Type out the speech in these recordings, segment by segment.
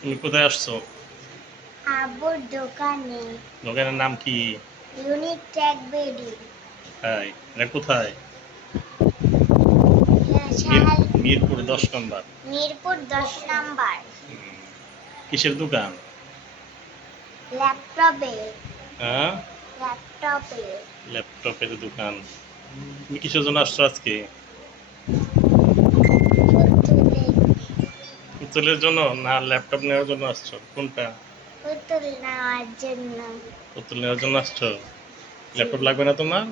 তুমি কোথায় আসছো? আব্বুর দোকানে। দোকানের নাম কি? ইউনিক ট্যাগ বেডি হ্যাঁ এটা কোথায়? মিরপুর দশ নম্বর। মিরপুর দশ নাম্বার। কিসের দোকান? ল্যাপটপে। হ্যাঁ? ল্যাপটপে। ল্যাপটপের দোকান। তুমি কিসের জন্য আসছো আজকে পুতুলে পুতুলের জন্য না ল্যাপটপ নেওয়ার জন্য আসছো? কোনটা? পুতুল নেওয়ার জন্য। পুতুল নেওয়ার জন্য আসছো? ল্যাপটপ লাগবে না তোমার?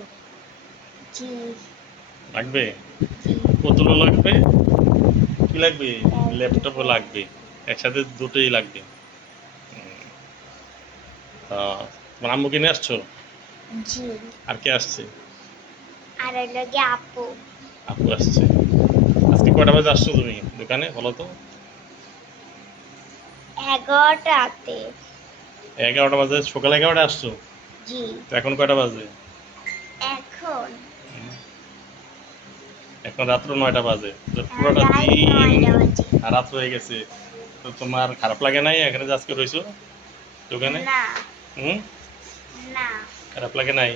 জি। লাগবে? পুতুলও লাগবে? কি লাগবে? ল্যাপটপও লাগবে। একসাথে দুটোই লাগবে। তোমার আম্মু কিনে আসছো? জি। আর কে আসছে? আর হলো গিয়ে আপু। আপু আসছে। আজকে কয়টা বাজে আসছো তুমি দোকানে বলো তো? এগারোটাতে এগারোটা বাজে সকাল এগারোটা আসছো? জি। তো এখন কয়টা বাজে? এখন। এখন রাত্র নয়টা বাজে তো পুরোটা দিন রাত হয়ে গেছে। তো তোমার খারাপ লাগে নাই এখানে আজকে রয়েছো দোকানে? না। হুম? না। খারাপ লাগে নাই?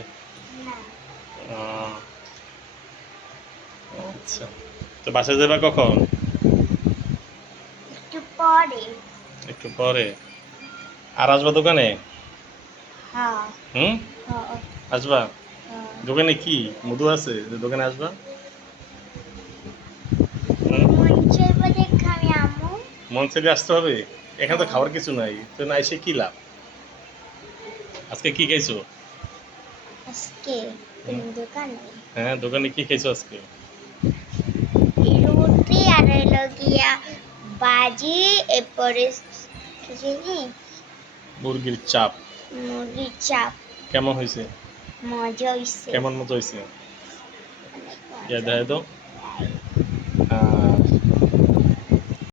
আচ্ছা। তো বাসায় যাবা কখন? একটু পরে। একটু পরে। আর আসবা দোকানে? হ্যাঁ। হুম? হ্যাঁ আসবা? হ্যাঁ। দোকানে কি? মধু আছে? যে দোকানে আসবা? মন মন থেকে আসতে হবে? এখানে তো খাওয়ার কিছু নাই। তো না এসে কি লাভ? আজকে কি খাইছো? আজকে দোকানে। হ্যাঁ দোকানে কি খাইছো আজকে? রুটি আর হলো গিয়া বাজি এরপরে কি জানি? মুরগির চাপ। মুরগির চাপ। কেমন হয়েছে মজা হইছে। কেমন মজা হয়েছে দেখাই তো